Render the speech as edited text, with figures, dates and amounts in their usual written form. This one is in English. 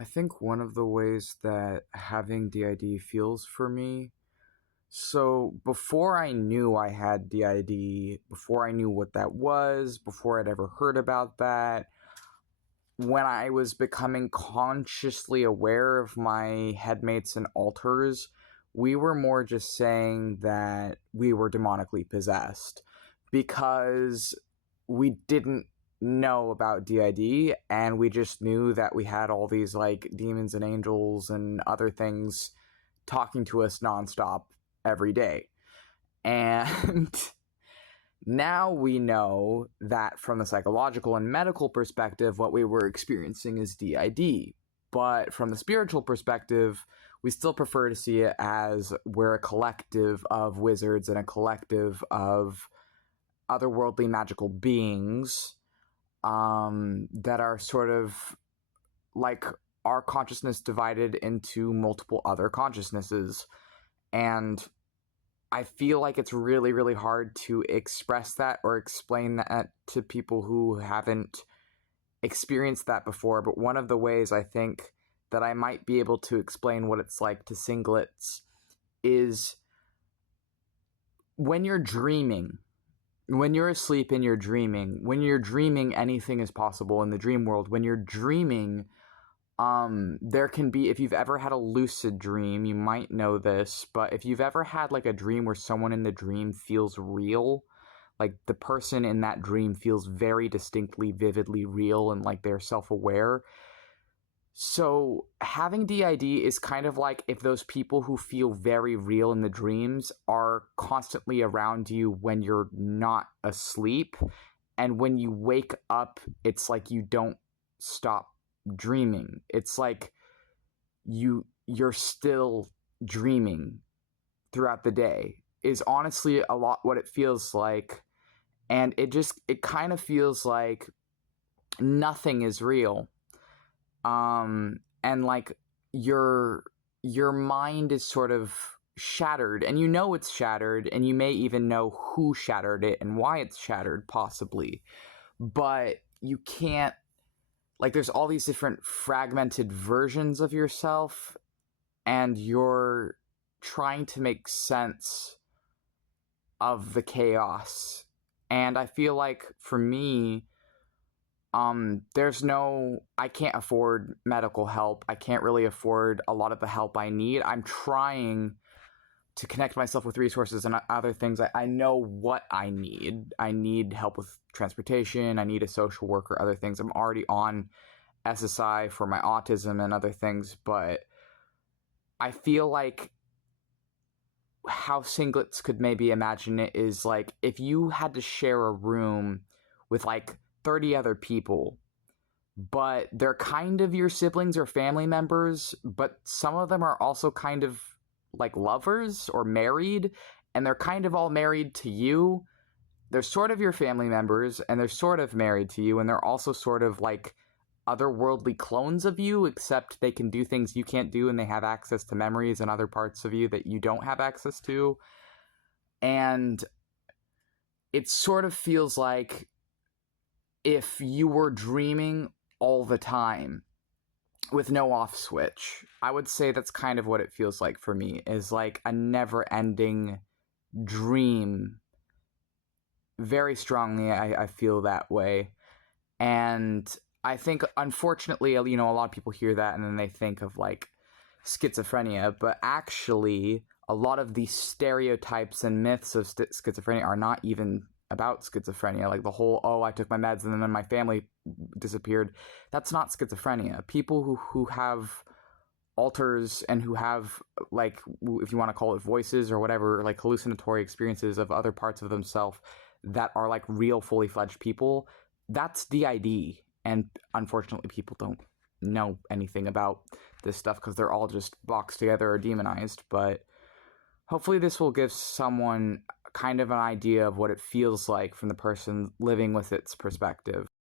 I think one of the ways that having DID feels for me. So before I knew I had DID, before I knew what that was, before I'd ever heard about that, when I was becoming consciously aware of my headmates and alters, we were more just saying that we were demonically possessed because we didn't know about DID, and we just knew that we had all these like demons and angels and other things talking to us nonstop every day. And now we know that from the psychological and medical perspective, what we were experiencing is DID. But from the spiritual perspective, we still prefer to see it as we're a collective of wizards and a collective of otherworldly magical beings that are sort of like our consciousness divided into multiple other consciousnesses. And I feel like it's really, really hard to express that or explain that to people who haven't experienced that before. But one of the ways I think that I might be able to explain what it's like to singlets is when you're dreaming. When you're asleep and you're dreaming, anything is possible in the dream world. When you're dreaming, there can be, if you've ever had a lucid dream, you might know this, but if you've ever had like a dream where someone in the dream feels real, like the person in that dream feels very distinctly, vividly real and like they're self-aware. So having DID is kind of like if those people who feel very real in the dreams are constantly around you when you're not asleep. And when you wake up, it's like you don't stop dreaming. It's like you're still dreaming throughout the day is honestly a lot what it feels like. And it kind of feels like nothing is real. And like your mind is sort of shattered, and you know it's shattered, and you may even know who shattered it and why it's shattered, possibly. But you can't, like, there's all these different fragmented versions of yourself, and you're trying to make sense of the chaos. And I feel like for me, I can't afford medical help. I can't really afford a lot of the help I need. I'm trying to connect myself with resources and other things. I know what I need. I need help with transportation. I need a social worker, other things. I'm already on SSI for my autism and other things, but I feel like how singlets could maybe imagine it is like if you had to share a room with like 30 other people, but they're kind of your siblings or family members, but some of them are also kind of like lovers or married, and they're kind of all married to you. They're sort of your family members, and they're sort of married to you, and they're also sort of like otherworldly clones of you, except they can do things you can't do, and they have access to memories and other parts of you that you don't have access to. And it sort of feels like if you were dreaming all the time with no off switch. I would say that's kind of what it feels like for me, is like a never-ending dream. Very strongly, I feel that way. And I think, unfortunately, a lot of people hear that and then they think of like schizophrenia, but actually a lot of the stereotypes and myths of schizophrenia are not even about schizophrenia. Like the whole, oh, I took my meds and then my family disappeared. That's not schizophrenia. People who have alters and who have, like, if you want to call it voices or whatever, like hallucinatory experiences of other parts of themselves that are like real fully fledged people, that's DID. And unfortunately people don't know anything about this stuff because they're all just boxed together or demonized. But hopefully this will give someone kind of an idea of what it feels like from the person living with its perspective.